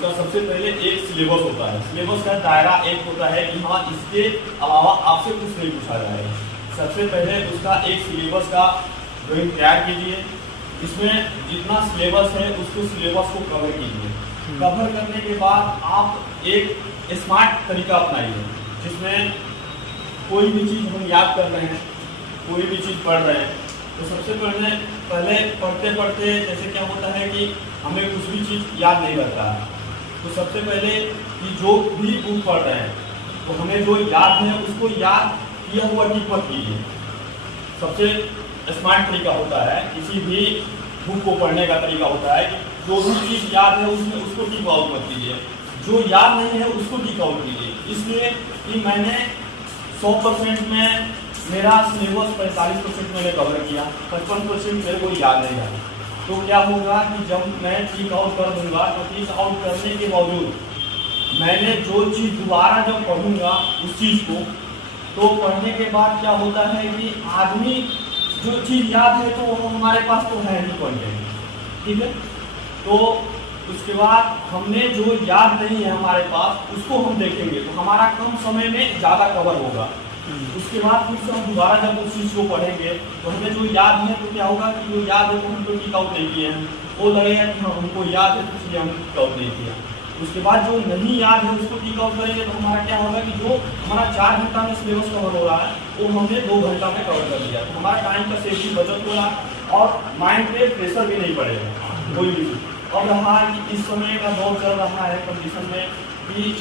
उसका सबसे पहले एक सिलेबस होता है। सिलेबस का दायरा एक होता है कि हाँ इसके अलावा आपसे कुछ नहीं पूछा जाएगा। सबसे पहले उसका एक सिलेबस का ड्राइंग तैयार कीजिए। इसमें जितना सिलेबस है उसको सिलेबस को कवर कीजिए। कवर करने के बाद आप एक स्मार्ट तरीका अपनाइए, जिसमें कोई भी चीज़ हम याद कर रहे हैं, कोई भी चीज़ पढ़ रहे हैं, तो सबसे पहले पढ़ते पढ़ते जैसे क्या होता है कि हमें कुछ भी चीज़ याद नहीं रहता है। तो सबसे पहले कि जो भी बुक पढ़ रहे हैं तो हमें जो याद है उसको याद किया हुआ टिक मत कीजिए। सबसे स्मार्ट तरीका होता है, किसी भी बुक को पढ़ने का तरीका होता है, जो भी चीज़ याद है उसमें उसको टिक आउट मत कीजिए, जो याद नहीं है उसको टिक आउट कीजिए। इसलिए कि मैंने 100% में मेरा सिलेबस 45% मैंने कवर किया, 55% मेरे को याद नहीं है। तो क्या होगा कि जब मैं टिक आउट कर दूंगा तो टिक आउट करने के बावजूद मैंने जो चीज़ दोबारा जब पढ़ूंगा उस चीज़ को, तो पढ़ने के बाद क्या होता है कि आदमी जो चीज़ याद है तो वो हमारे पास तो है नहीं पढ़ने, ठीक है। तो उसके बाद हमने जो याद नहीं है हमारे पास उसको हम देखेंगे तो हमारा कम समय में ज़्यादा कवर होगा। उसके बाद फिर से हम दोबारा जब उस चीज़ को पढ़ेंगे तो हमें जो याद है तो क्या होगा कि जो याद है वो हम तो टिक आउट नहीं किए हैं, वो लगेगा कि हाँ हमको याद है तो इसलिए हम टिक आउट नहीं किया। उसके बाद जो नहीं याद है उसको टिक आउट करेंगे तो हमारा क्या होगा कि जो हमारा 4 घंटा में सिलेबस कवर हो रहा है वो हमने 2 घंटा में कवर कर लिया। तो हमारा टाइम का सेफ्टी बचत हो रहा है और माइंड पे प्रेशर भी नहीं पड़ेगा कोई भी। अब रहा कि इस समय का दौर चल रहा है कंडीशन में कि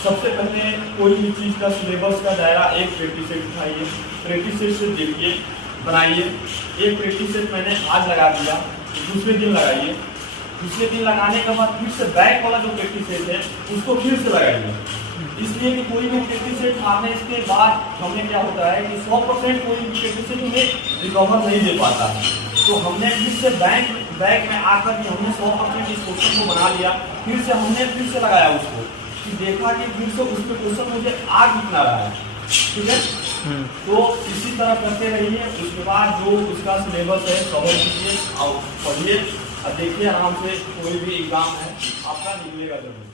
सबसे पहले कोई भी चीज़ का सिलेबस का दायरा एक प्रैक्टिस सेट उठाइए, प्रैक्टिस सेट से देखिए, बनाइए। एक प्रैक्टिस सेट मैंने आज लगा दिया, दूसरे दिन लगाइए, दूसरे दिन लगाने के बाद फिर से बैक वाला जो प्रैक्टिस सेट है उसको फिर से लगाइए। इसलिए कि कोई भी प्रैक्टिस सेट मारने इसके बाद हमें क्या होता है कि 100% कोई भी प्रैक्टिस सेट हमें रिकवर नहीं दे पाता है। तो हमने फिर से बैक में आकर के हमने 100% इस क्वेश्चन को बना लिया, फिर से हमने फिर से लगाया उसको, कि देखा कि फिर से उस पर क्वेश्चन मुझे आ कितना रहा है, ठीक है। तो इसी तरह करते रहिए। उसके बाद जो उसका सिलेबस है कवर कीजिए और पढ़िए और देखिए आराम से कोई भी एग्जाम है आपका निकलेगा जरूर।